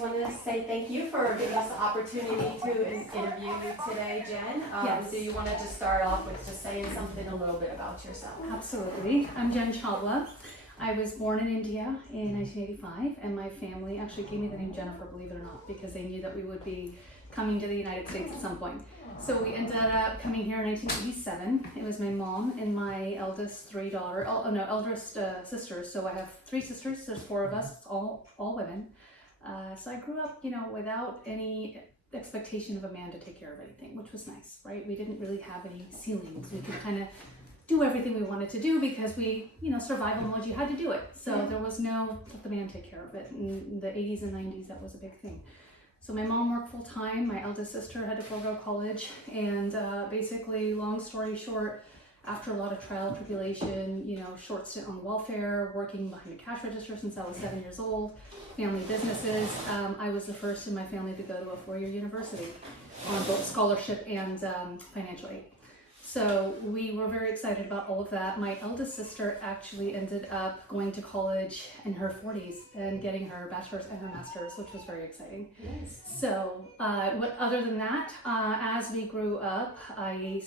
want to say thank you for giving us the opportunity to interview you today, Jen. Yes. Do you want to just start off with just saying something a little bit about yourself? Absolutely. I'm Jen Chawla. I was born in India in 1985, and my family actually gave me the name Jennifer, believe it or not, because they knew that we would be coming to the United States at some point. So we ended up coming here in 1987. It was my mom and my eldest sisters. So I have 3 sisters. There's 4 of us, all women. So I grew up, without any expectation of a man to take care of anything, which was nice, right? We didn't really have any ceilings. We could kind of do everything we wanted to do because we, survival mode, you had to do it. So there was no, let the man take care of it. In the 80s and 90s, that was a big thing. So my mom worked full time. My eldest sister had to forego college. And basically, long story short, after a lot of trial tribulation, short stint on welfare, working behind a cash register since I was 7 years old, family businesses, I was the first in my family to go to a 4-year university on both scholarship and financial aid. So we were very excited about all of that. My eldest sister actually ended up going to college in her 40s and getting her bachelor's and her master's, which was very exciting. Nice. So other than that, as we grew up, I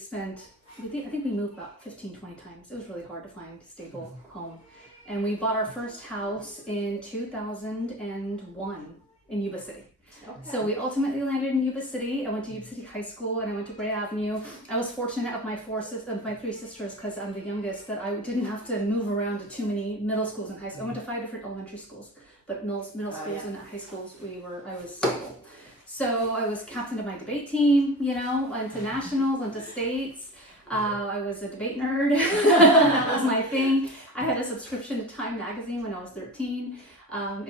think we moved about 15, 20 times. It was really hard to find a stable home. And we bought our first house in 2001 in Yuba City. Okay. So we ultimately landed in Yuba City. I went to Yuba City High School and I went to Gray Avenue. I was fortunate of my 3 sisters, because I'm the youngest, that I didn't have to move around to too many middle schools and high schools. I went to 5 different elementary schools, but middle schools and high schools I was single. So I was captain of my debate team, went to nationals, went to states. I was a debate nerd. That was my thing. I had a subscription to Time magazine when I was 13. I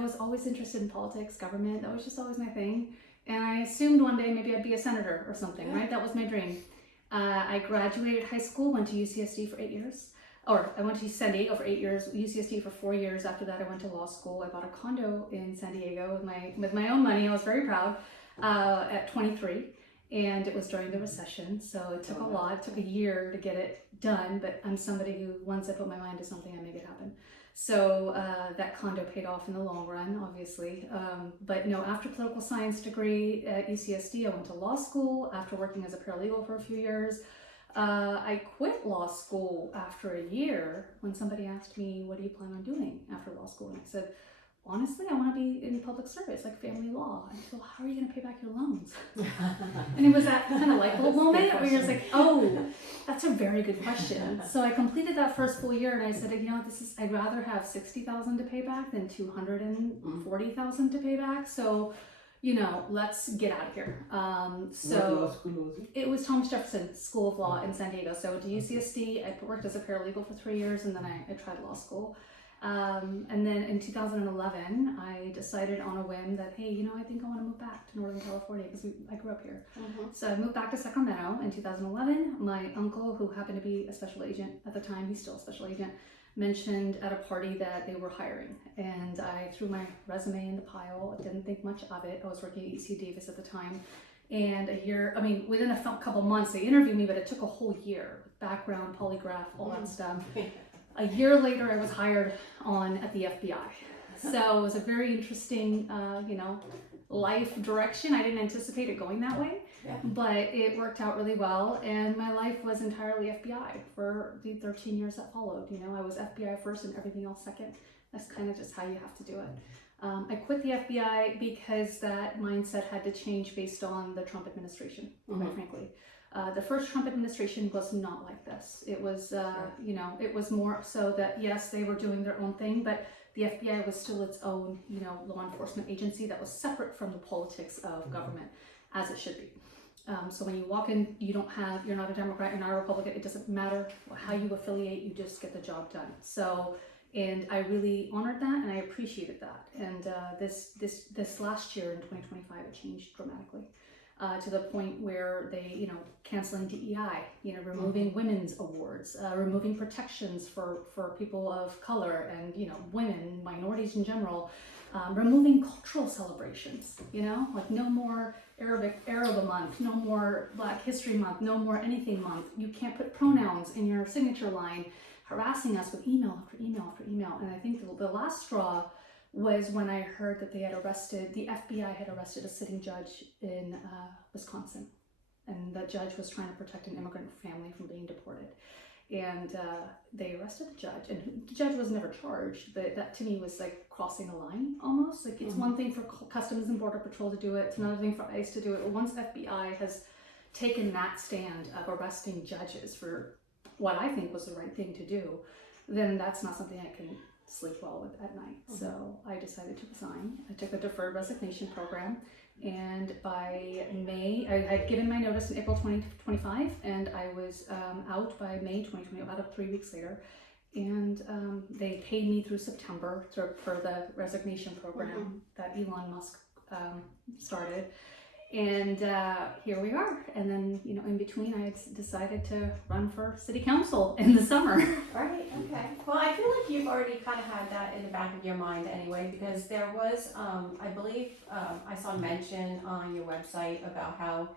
was always interested in politics, government. That was just always my thing. And I assumed one day maybe I'd be a senator or something, right? That was my dream. I graduated high school, went to UCSD for 8 years. Or I went to San Diego for 8 years, UCSD for 4 years. After that, I went to law school. I bought a condo in San Diego with my own money. I was very proud at 23. And it was during the recession, so it took a lot. It took a year to get it done, but I'm somebody who, once I put my mind to something, I make it happen. So that condo paid off in the long run, obviously. But no, after political science degree at UCSD, I went to law school. After working as a paralegal for a few years, I quit law school after a year when somebody asked me, what do you plan on doing after law school? And I said, honestly, I want to be in public service, like family law. And I said, well, how are you going to pay back your loans? And it was that kind of light bulb moment where you're just like, oh, that's a very good question. So I completed that first full year and I said, I'd rather have $60,000 to pay back than $240,000 to pay back. So, let's get out of here. What law school was it? It was Thomas Jefferson School of Law in San Diego. So I went to UCSD, I worked as a paralegal for 3 years, and then I tried law school. And then in 2011, I decided on a whim that, hey, I think I want to move back to Northern California because I grew up here. So I moved back to Sacramento in 2011. My uncle, who happened to be a special agent at the time, he's still a special agent, mentioned at a party that they were hiring. And I threw my resume in the pile. I didn't think much of it. I was working at UC Davis at the time. And within a couple months, they interviewed me, but it took a whole year. Background, polygraph, all that stuff. A year later, I was hired on at the FBI. So it was a very interesting, life direction. I didn't anticipate it going that way, but it worked out really well. And my life was entirely FBI for the 13 years that followed. I was FBI first and everything else second. That's kind of just how you have to do it. I quit the FBI because that mindset had to change based on the Trump administration, quite frankly. The first Trump administration was not like this. It was, it was more so that, yes, they were doing their own thing, but the FBI was still its own, law enforcement agency that was separate from the politics of government, as it should be. So when you walk in, you're not a Democrat, you're not a Republican, it doesn't matter how you affiliate, you just get the job done. So, and I really honored that and I appreciated that. And this last year in 2025, it changed dramatically. To the point where they, canceling DEI, removing women's awards, removing protections for people of color and, women, minorities in general, removing cultural celebrations, like no more Arab month, no more Black History Month, no more anything month. You can't put pronouns in your signature line, harassing us with email after email after email. And I think the last straw was when I heard that the FBI had arrested a sitting judge in Wisconsin. And the judge was trying to protect an immigrant family from being deported. And they arrested the judge, and the judge was never charged, but that to me was like crossing a line almost. Like it's one thing for Customs and Border Patrol to do it, it's another thing for ICE to do it. Once FBI has taken that stand of arresting judges for what I think was the right thing to do, then that's not something I can sleep well with at night. So I decided to resign. I took a deferred resignation program. And by May, I had given my notice in April 2025, and I was out by May 2020, about 3 weeks later. And they paid me through September for the resignation program that Elon Musk started. And here we are. And then, in between, I had decided to run for city council in the summer. Right, okay. Well, I feel like you've already kind of had that in the back of your mind anyway, because there was, I believe, I saw a mention on your website about how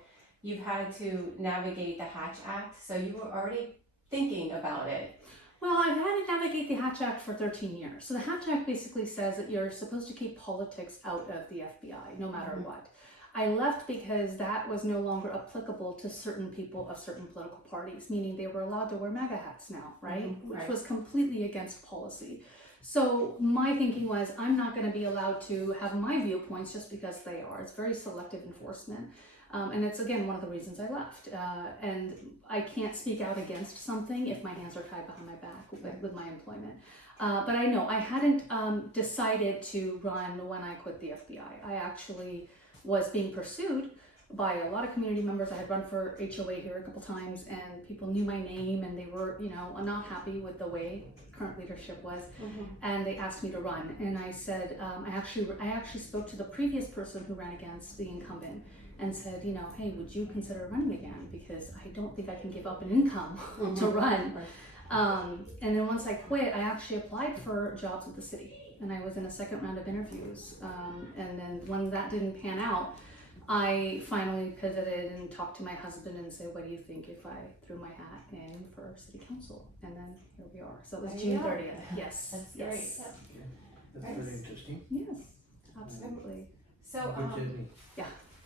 you've had to navigate the Hatch Act, so you were already thinking about it. Well, I've had to navigate the Hatch Act for 13 years. So the Hatch Act basically says that you're supposed to keep politics out of the FBI, no matter what. I left because that was no longer applicable to certain people of certain political parties, meaning they were allowed to wear MAGA hats now, right? Which was completely against policy. So my thinking was, I'm not going to be allowed to have my viewpoints just because they are. It's very selective enforcement. And it's, again, one of the reasons I left. And I can't speak out against something if my hands are tied behind my back with my employment. But I know I hadn't decided to run when I quit the FBI. I actually was being pursued by a lot of community members. I had run for HOA here a couple times, and people knew my name, and they were, not happy with the way current leadership was, and they asked me to run. And I said, I actually spoke to the previous person who ran against the incumbent and said, hey, would you consider running again? Because I don't think I can give up an income to run. And then once I quit, I actually applied for jobs with the city. And I was in a second round of interviews. And then when that didn't pan out, I finally pivoted and talked to my husband and said, what do you think if I threw my hat in for city council? And then here we are. So it was June 30th. Yes. That's yes. great. That's Nice. very interesting. Yes, absolutely. So, Good journey.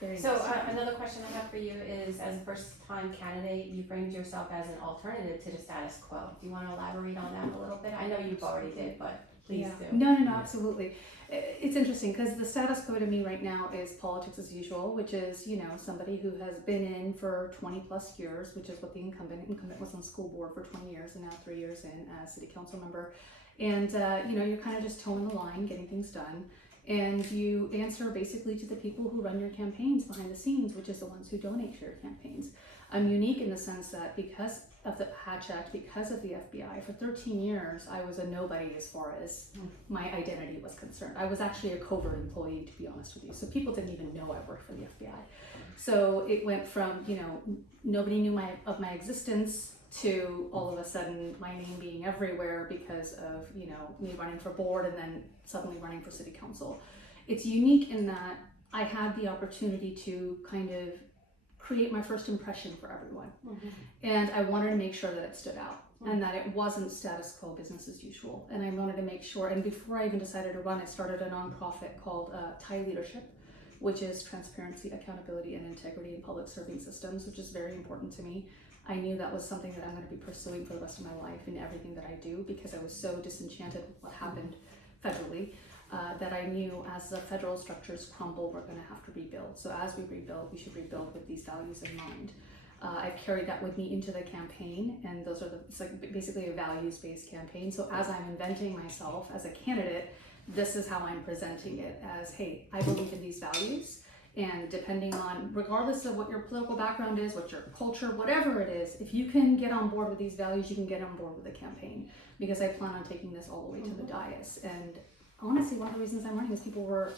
Very So interesting. another question I have for you is, as a first-time candidate, you framed yourself as an alternative to the status quo. Do you want to elaborate on that a little bit? I know you already did, but please do. No, absolutely. It's interesting because the status quo to me right now is politics as usual, which is, somebody who has been in for 20 plus years, which is what the incumbent was on school board for 20 years and now 3 years in as city council member. And, you're kind of just towing the line, getting things done. And you answer basically to the people who run your campaigns behind the scenes, which is the ones who donate to your campaigns. I'm unique in the sense that because of the Hatch Act, because of the FBI, for 13 years, I was a nobody as far as my identity was concerned. I was actually a covert employee, to be honest with you. So people didn't even know I worked for the FBI. So it went from, nobody knew of my existence to all of a sudden my name being everywhere because of, me running for board and then suddenly running for city council. It's unique in that I had the opportunity to kind of create my first impression for everyone. And I wanted to make sure that it stood out and that it wasn't status quo, business as usual. And I wanted to make sure, and before I even decided to run, I started a nonprofit called Thai Leadership, which is transparency, accountability, and integrity in public serving systems, which is very important to me. I knew that was something that I'm going to be pursuing for the rest of my life in everything that I do, because I was so disenchanted with what happened federally that I knew as the federal structures crumble, we're going to have to rebuild. So as we rebuild, we should rebuild with these values in mind. I've carried that with me into the campaign, and it's like basically a values-based campaign. So as I'm inventing myself as a candidate, this is how I'm presenting it as, hey, I believe in these values. And depending on, regardless of what your political background is, what your culture, whatever it is, if you can get on board with these values, you can get on board with the campaign, because I plan on taking this all the way to the dais. And honestly, one of the reasons I'm running is people are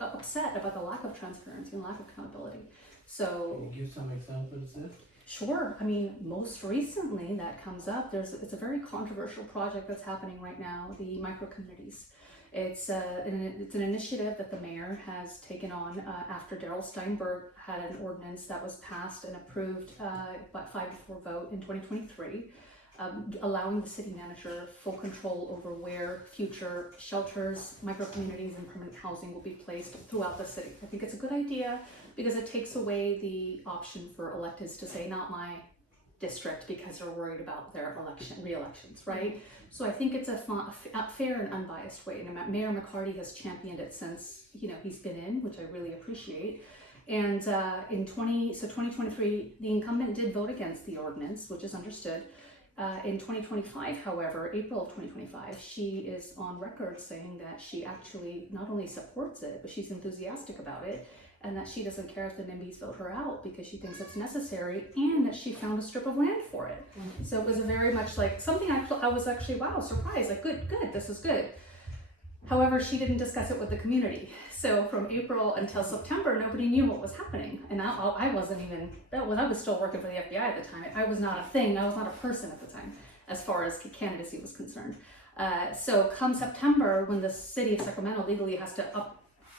upset about the lack of transparency and lack of accountability. So Can you give some examples there? sure. I mean, most recently that comes up, it's a very controversial project that's happening right now, the micro communities. It's an initiative that the mayor has taken on after Darrell Steinberg had an ordinance that was passed and approved by 5-4 vote in 2023 allowing the city manager full control over where future shelters, micro-communities, and permanent housing will be placed throughout the city. I think it's a good idea because it takes away the option for electeds to say, not my district, because they're worried about their re-elections, right? So I think it's a fair and unbiased way. And Mayor McCarty has championed it since, he's been in, which I really appreciate. And in 2023, the incumbent did vote against the ordinance, which is understood. In 2025, however, April of 2025, she is on record saying that she actually not only supports it, but she's enthusiastic about it, and that she doesn't care if the NIMBYs vote her out because she thinks it's necessary, and that she found a strip of land for it. Mm-hmm. So it was very much like something I was actually, wow, surprised, like good, this is good. However, she didn't discuss it with the community. So from April until September, nobody knew what was happening. And I wasn't even, I was still working for the FBI at the time. I was not a thing, I was not a person at the time, as far as candidacy was concerned. So come September, when the city of Sacramento legally has to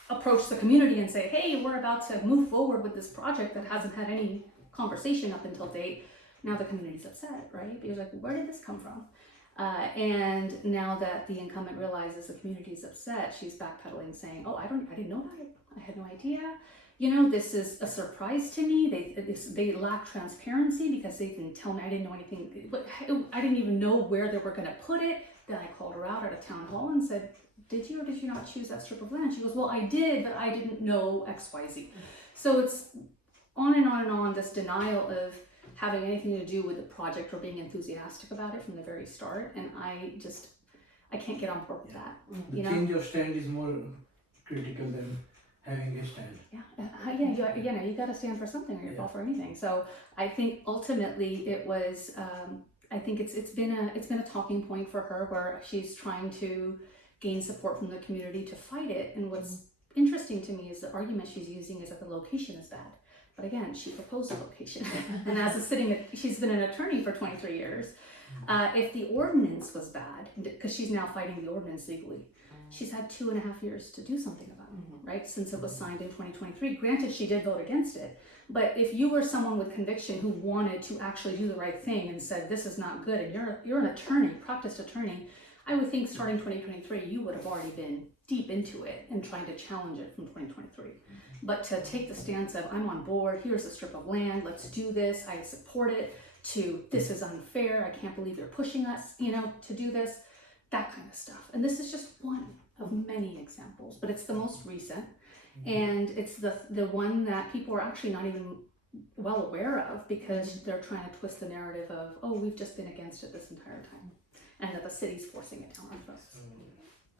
approach the community and say, hey, we're about to move forward with this project that hasn't had any conversation up until date, now the community's upset, right? Because like, where did this come from? And now that the incumbent realizes the community is upset, she's backpedaling, saying, "Oh, I didn't know about it. I had no idea. This is a surprise to me. They lack transparency because they didn't tell me. I didn't know anything. But I didn't even know where they were going to put it." Then I called her out at a town hall and said, "Did you or did you not choose that strip of land?" She goes, "Well, I did, but I didn't know X, Y, Z." So it's on and on and on. This denial of having anything to do with the project or being enthusiastic about it from the very start, and I can't get on board with that. The change of stand is more critical than having a stand. You got to stand for something or you fall for anything. So I think ultimately it was. I think it's been a talking point for her where she's trying to gain support from the community to fight it. And what's interesting to me is the argument she's using is that the location is bad. But again, she proposed a location, and she's been an attorney for 23 years. If the ordinance was bad, because she's now fighting the ordinance legally, she's had 2.5 years to do something about it, right? Since it was signed in 2023. Granted, she did vote against it, but if you were someone with conviction who wanted to actually do the right thing and said this is not good, and you're an attorney, practiced attorney, I would think starting 2023, you would have already been deep into it and trying to challenge it from 2023. But to take the stance of, I'm on board, here's a strip of land, let's do this, I support it, to this is unfair, I can't believe you're pushing us, to do this, that kind of stuff. And this is just one of many examples, but it's the most recent. And it's the one that people are actually not even well aware of because they're trying to twist the narrative of, oh, we've just been against it this entire time. And that the city's forcing it down on folks.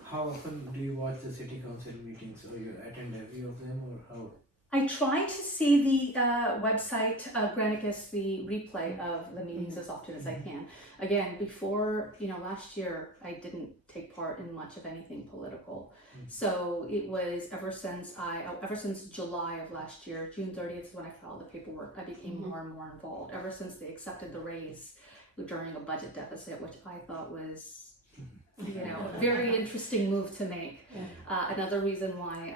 How often do you watch the city council meetings, or you attend every of them, or how? I try to see the website, Granicus, the replay of the meetings as often as I can. Again, before, last year, I didn't take part in much of anything political. So it was ever since July of last year, June 30th is when I filed the paperwork, I became more and more involved. Ever since they accepted the raise during a budget deficit, which I thought was a very interesting move to make. Another reason why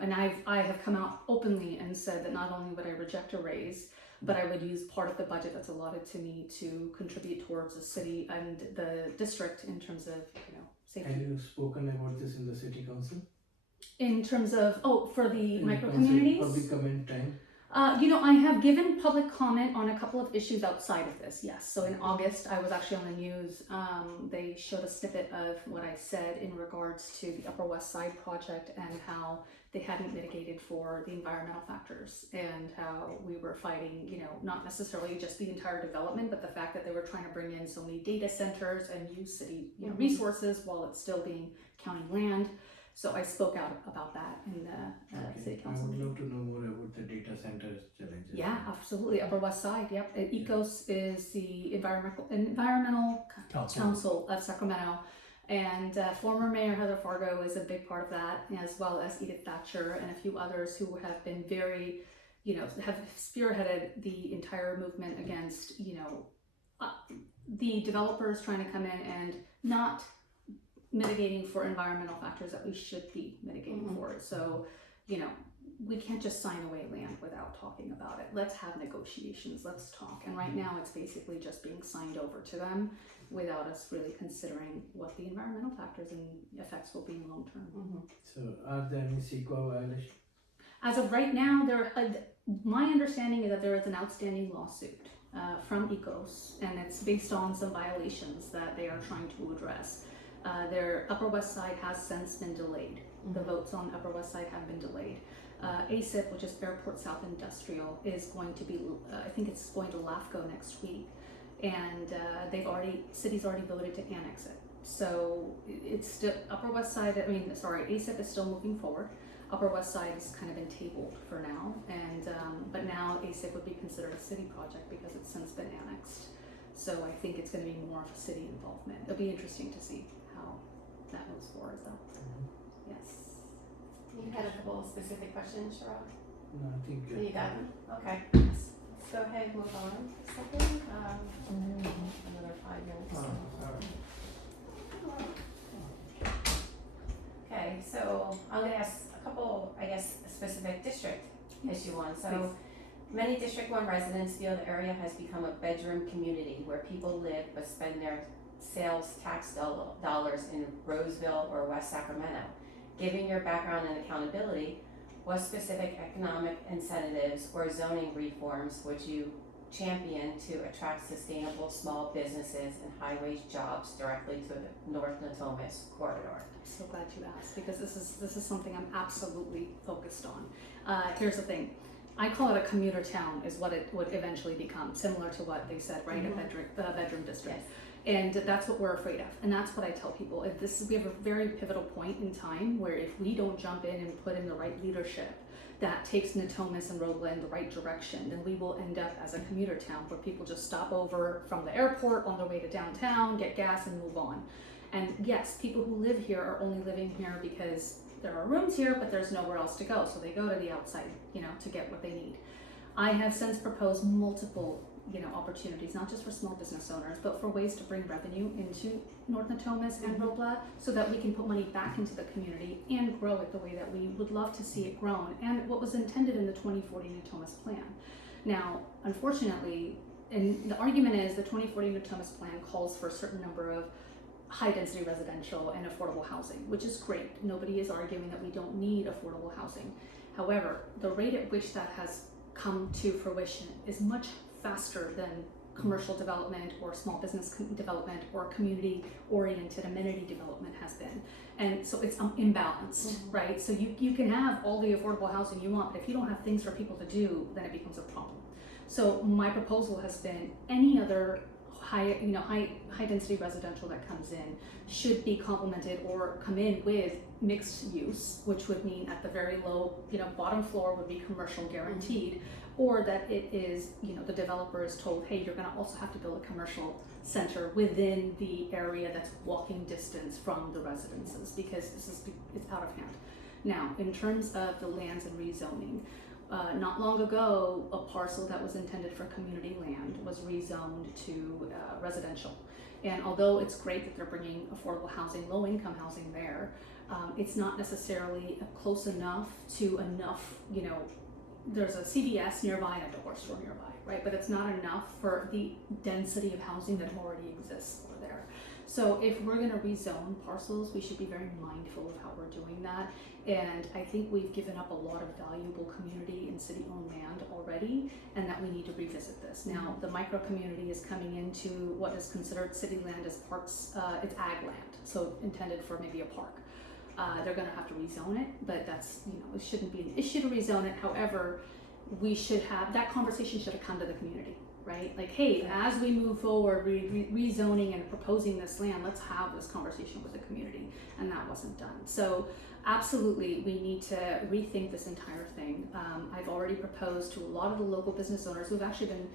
and I have come out openly and said that not only would I reject a raise, but I would use part of the budget that's allotted to me to contribute towards the city and the district in terms of safety. Have you spoken about this in the city council? In terms of for the In micro the council, communities? public comment time. I have given public comment on a couple of issues outside of this, yes. So in August, I was actually on the news. They showed a snippet of what I said in regards to the Upper West Side project and how they hadn't mitigated for the environmental factors and how we were fighting, not necessarily just the entire development, but the fact that they were trying to bring in so many data centers and use city resources while it's still being county land. So I spoke out about that in the city council. I would love to know more about the data centers challenges. Yeah, absolutely. Upper West Side, yep. ECOS is the Environmental Council of Sacramento. And former Mayor Heather Fargo is a big part of that, as well as Edith Thatcher and a few others who have been very, have spearheaded the entire movement against, the developers trying to come in and not mitigating for environmental factors that we should be mitigating for. So, we can't just sign away land without talking about it. Let's have negotiations, let's talk. And right now it's basically just being signed over to them without us really considering what the environmental factors and effects will be in long term. So are there any CEQA violations? As of right now, my understanding is that there is an outstanding lawsuit from Ecos, and it's based on some violations that they are trying to address. Their Upper West Side has since been delayed. The votes on Upper West Side have been delayed. ASIP, which is Airport South Industrial, is going to be, I think it's going to LAFCO next week, and city's already voted to annex it. So it's still, ASIP is still moving forward. Upper West Side has kind of been tabled for now, and but now ASIP would be considered a city project because it's since been annexed. So I think it's going to be more of a city involvement. It'll be interesting to see how that moves forward, though. Yes. You had a couple of specific questions, Chirag? No, I think. You got them? Okay. Let's go ahead and move on a second. Another 5 minutes. Okay, so I'm gonna ask a couple, I guess, specific district issue ones. So Please. many District 1 residents feel the area has become a bedroom community where people live but spend their sales tax dollars in Roseville or West Sacramento. Given your background and accountability, what specific economic incentives or zoning reforms would you champion to attract sustainable small businesses and high-wage jobs directly to the North Natomas corridor? I'm so glad you asked, because this is something I'm absolutely focused on. Here's the thing. I call it a commuter town is what it would eventually become, similar to what they said, right, a bedroom district. Yes. And that's what we're afraid of. And that's what I tell people. We have a very pivotal point in time where if we don't jump in and put in the right leadership that takes Natomas and Robla in the right direction, then we will end up as a commuter town where people just stop over from the airport on their way to downtown, get gas, and move on. And yes, people who live here are only living here because there are rooms here, but there's nowhere else to go. So they go to the outside, to get what they need. I have since proposed multiple opportunities, not just for small business owners, but for ways to bring revenue into North Natomas and Robla so that we can put money back into the community and grow it the way that we would love to see it grown and what was intended in the 2040 Natomas plan. Now, unfortunately, and the argument is the 2040 Natomas plan calls for a certain number of high-density residential and affordable housing, which is great. Nobody is arguing that we don't need affordable housing. However, the rate at which that has come to fruition is much faster than commercial development or small business development or community-oriented amenity development has been. And so it's imbalanced, right? So you can have all the affordable housing you want, but if you don't have things for people to do, then it becomes a problem. So my proposal has been any other high density residential that comes in should be complemented or come in with mixed use, which would mean at the very low, bottom floor would be commercial guaranteed, or that it is, the developer is told, hey, you're going to also have to build a commercial center within the area that's walking distance from the residences, because it's out of hand. Now, in terms of the lands and rezoning, not long ago, a parcel that was intended for community land was rezoned to residential. And although it's great that they're bringing affordable housing, low-income housing there, it's not necessarily close enough to enough, there's a CVS nearby and a dollar store nearby, right? But it's not enough for the density of housing that already exists over there. So if we're going to rezone parcels, we should be very mindful of how we're doing that. And I think we've given up a lot of valuable community and city-owned land already, and that we need to revisit this. Now, the micro community is coming into what is considered city land as parks, it's ag land, so intended for maybe a park. They're going to have to rezone it, but that's, it shouldn't be an issue to rezone it. However, we should have, that conversation should have come to the community, right? Like, hey, as we move forward, rezoning and proposing this land, let's have this conversation with the community, and that wasn't done. So absolutely, we need to rethink this entire thing. I've already proposed to a lot of the local business owners who've actually been,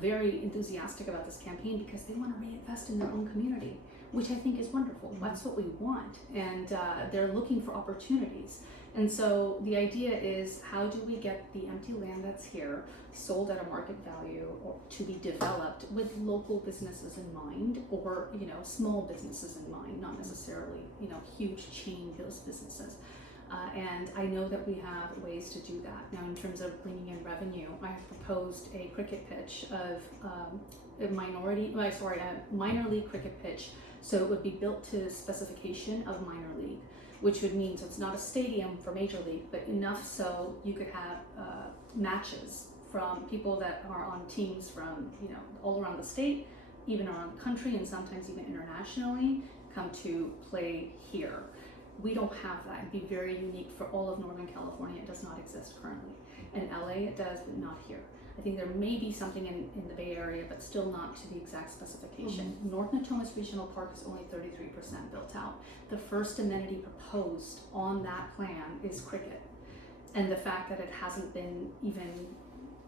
very enthusiastic about this campaign because they want to reinvest in their own community, which I think is wonderful. That's what we want, and they're looking for opportunities. And so the idea is, how do we get the empty land that's here sold at a market value or to be developed with local businesses in mind, or small businesses in mind, not necessarily huge chain those businesses. And I know that we have ways to do that. Now, in terms of bringing in revenue, I have proposed a cricket pitch of a minor league cricket pitch. So it would be built to specification of minor league, which would mean, so it's not a stadium for major league, but enough so you could have matches from people that are on teams from, all around the state, even around the country, and sometimes even internationally, come to play here. We don't have that. It'd be very unique for all of Northern California. It does not exist currently. In LA it does, but not here. I think there may be something in the Bay Area, but still not to the exact specification. North Natomas Regional Park is only 33% built out. The first amenity proposed on that plan is cricket. And the fact that it hasn't been even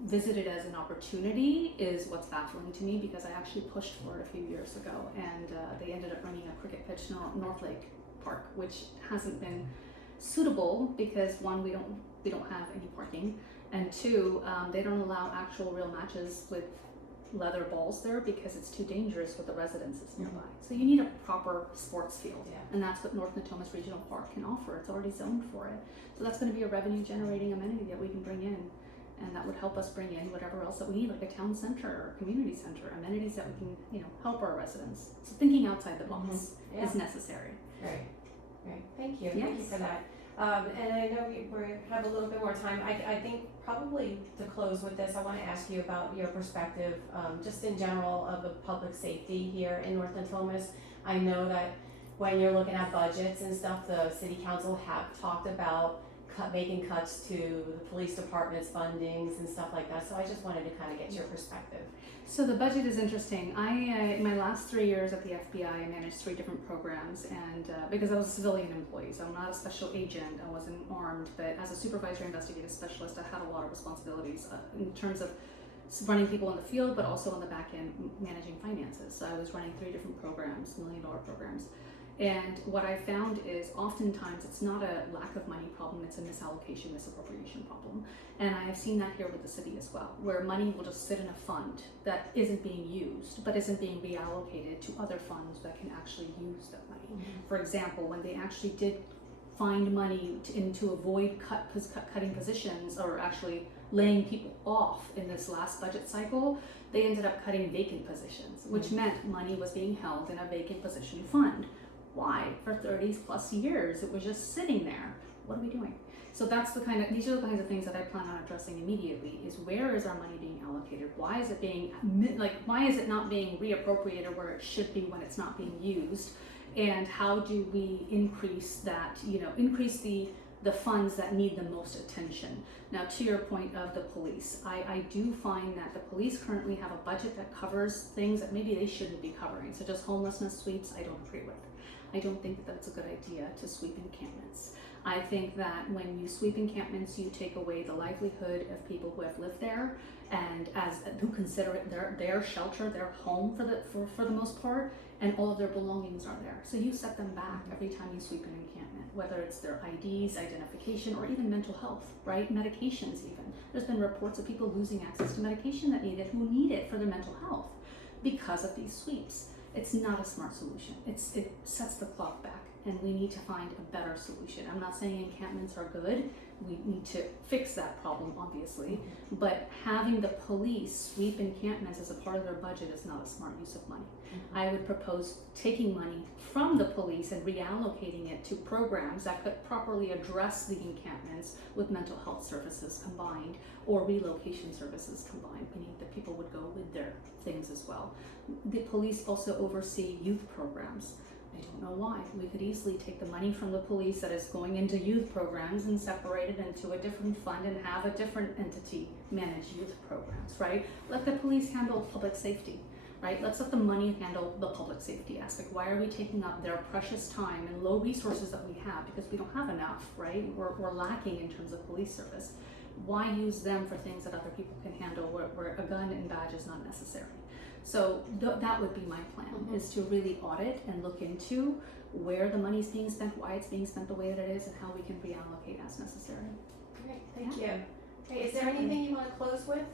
visited as an opportunity is what's baffling to me, because I actually pushed for it a few years ago, and they ended up running a cricket pitch in North Lake Park, which hasn't been suitable because one, we don't have any parking, and two, they don't allow actual real matches with leather balls there because it's too dangerous with the residences nearby. So you need a proper sports field, and that's what North Natomas Regional Park can offer. It's already zoned for it. So that's going to be a revenue generating amenity that we can bring in, and that would help us bring in whatever else that we need, like a town center or a community center, amenities that we can, help our residents. So thinking outside the box is necessary. Right. Thank you. Yes. Thank you for that. And I know we have a little bit more time. I think probably to close with this, I want to ask you about your perspective, just in general, of the public safety here in North Natomas. I know that when you're looking at budgets and stuff, the city council have talked about making cuts to the police department's fundings and stuff like that. So I just wanted to kind of get your perspective. So the budget is interesting. In my last 3 years at the FBI, I managed 3 different programs, and because I was a civilian employee, so I'm not a special agent, I wasn't armed, but as a supervisory investigative specialist, I had a lot of responsibilities in terms of running people in the field, but also on the back end managing finances. So I was running 3 different programs, $1 million programs. And what I found is oftentimes it's not a lack of money problem, it's a misallocation, misappropriation problem. And I have seen that here with the city as well, where money will just sit in a fund that isn't being used, but isn't being reallocated to other funds that can actually use that money. For example, when they actually did find money to avoid cutting positions, or actually laying people off in this last budget cycle, they ended up cutting vacant positions, which meant money was being held in a vacant position fund. Why? For 30 plus years, it was just sitting there. What are we doing? So these are the kinds of things that I plan on addressing immediately, is where is our money being allocated? Why is it not being reappropriated where it should be when it's not being used? And how do we increase that, increase the funds that need the most attention? Now, to your point of the police, I do find that the police currently have a budget that covers things that maybe they shouldn't be covering. So just homelessness sweeps, I don't agree with. I don't think that that's a good idea to sweep encampments. I think that when you sweep encampments, you take away the livelihood of people who have lived there and who consider it their shelter, their home for the most part, and all of their belongings are there. So you set them back every time you sweep an encampment, whether it's their IDs, identification, or even mental health, right? Medications even. There's been reports of people losing access to medication who need it for their mental health because of these sweeps. It's not a smart solution. It sets the clock back, and we need to find a better solution. I'm not saying encampments are good. We need to fix that problem, obviously, but having the police sweep encampments as a part of their budget is not a smart use of money. I would propose taking money from the police and reallocating it to programs that could properly address the encampments with mental health services combined, or relocation services combined, meaning that people would go with their things as well. The police also oversee youth programs. I don't know why. We could easily take the money from the police that is going into youth programs and separate it into a different fund and have a different entity manage youth programs, right? Let the police handle public safety, right? Let's let the money handle the public safety aspect. Why are we taking up their precious time and low resources that we have, because we don't have enough, right? We're lacking in terms of police service. Why use them for things that other people can handle where a gun and badge is not necessary? So that would be my plan, is to really audit and look into where the money is being spent, why it's being spent the way that it is, and how we can reallocate as necessary. Great, thank you. Okay, is there anything you want to close with?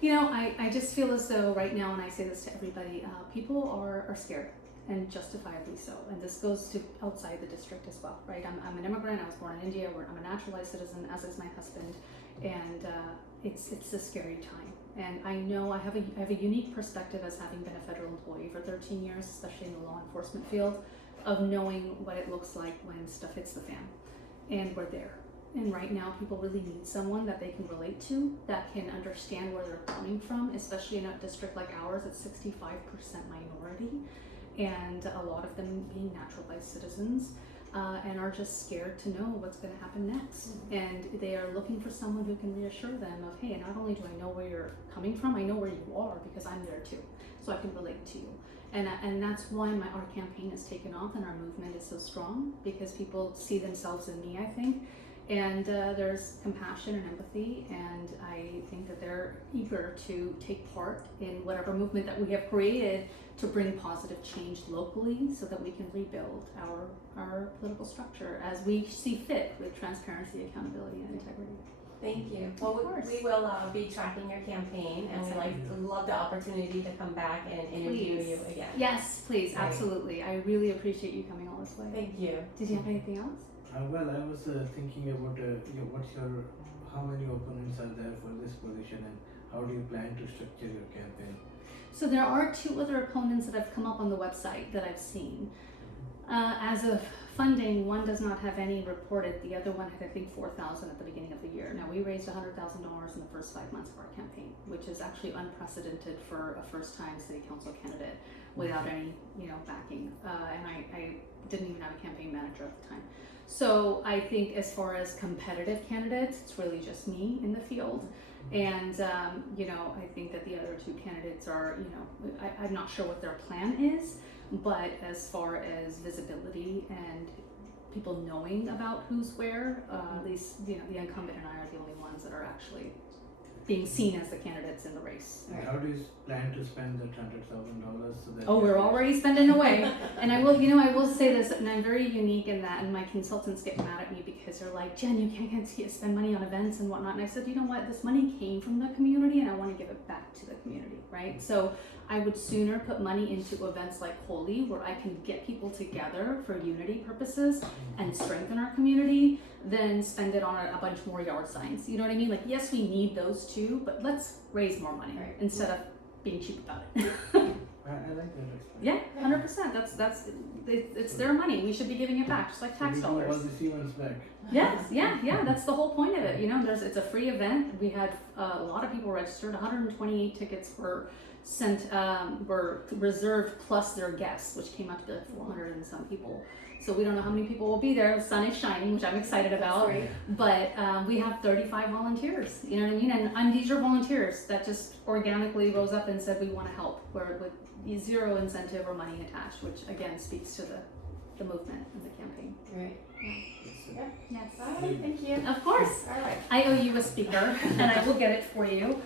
I just feel as though right now, and I say this to everybody, people are scared. and justifiably so. And this goes to outside the district as well, right? I'm an immigrant. I was born in India. I'm a naturalized citizen, as is my husband, and it's a scary time. And I know I have a unique perspective as having been a federal employee for 13 years, especially in the law enforcement field, of knowing what it looks like when stuff hits the fan, and we're there. And right now, people really need someone that they can relate to, that can understand where they're coming from, especially in a district like ours. It's 65% minority, and a lot of them being naturalized citizens, and are just scared to know what's going to happen next. And they are looking for someone who can reassure them of, hey, not only do I know where you're coming from, I know where you are because I'm there too, so I can relate to you. And that's why our campaign has taken off and our movement is so strong, because people see themselves in me, I think. And there's compassion and empathy, and I think that they're eager to take part in whatever movement that we have created to bring positive change locally, so that we can rebuild our political structure as we see fit, with transparency, accountability, and integrity. Thank you. Well, we will be tracking your campaign, and we love the opportunity to come back and interview you again. Yes, please, Right. Absolutely. I really appreciate you coming all this way. Thank you. Did you have anything else? Well, I was thinking about how many opponents are there for this position, and how do you plan to structure your campaign? So there are 2 other opponents that have come up on the website that I've seen. As of funding, one does not have any reported. The other one had, I think, $4,000 at the beginning of the year. Now, we raised $100,000 in the first 5 months of our campaign, which is actually unprecedented for a first-time city council candidate without any, backing. And I didn't even have a campaign manager at the time. So I think as far as competitive candidates, it's really just me in the field. And, I think that the other 2 candidates are, I'm not sure what their plan is, but as far as visibility and people knowing about who's where, at least, the incumbent and I are the only ones that are actually being seen as the candidates in the race. And how do you plan to spend that $100,000 so that? Oh, we're already spending away. And I will say this, and I'm very unique in that, and my consultants get mad at me because they're like, Jen, you can't spend money on events and whatnot. And I said, you know what, this money came from the community and I want to give it back to the community, right? So I would sooner put money into events like Holy, where I can get people together for unity purposes and strengthen our community, than spend it on a bunch more yard signs. You know what I mean? Like, yes, we need those too, but let's raise more money instead of being cheap about it. I like that. Yeah, 100%. It's their money. We should be giving it back, just like tax So we do all dollars. these events back. Yes, yeah. That's the whole point of it. It's a free event. We had a lot of people registered. 128 tickets were were reserved plus their guests, which came up to like 400 and some people. So we don't know how many people will be there. The sun is shining, which I'm excited about. Right. But we have 35 volunteers. You know what I mean? And these are volunteers that just organically rose up and said we want to help, where with zero incentive or money attached, which again speaks to the movement and the campaign. Right. Yeah. Yes. All right. Thank you. Of course. All right. I owe you a speaker, and I will get it for you.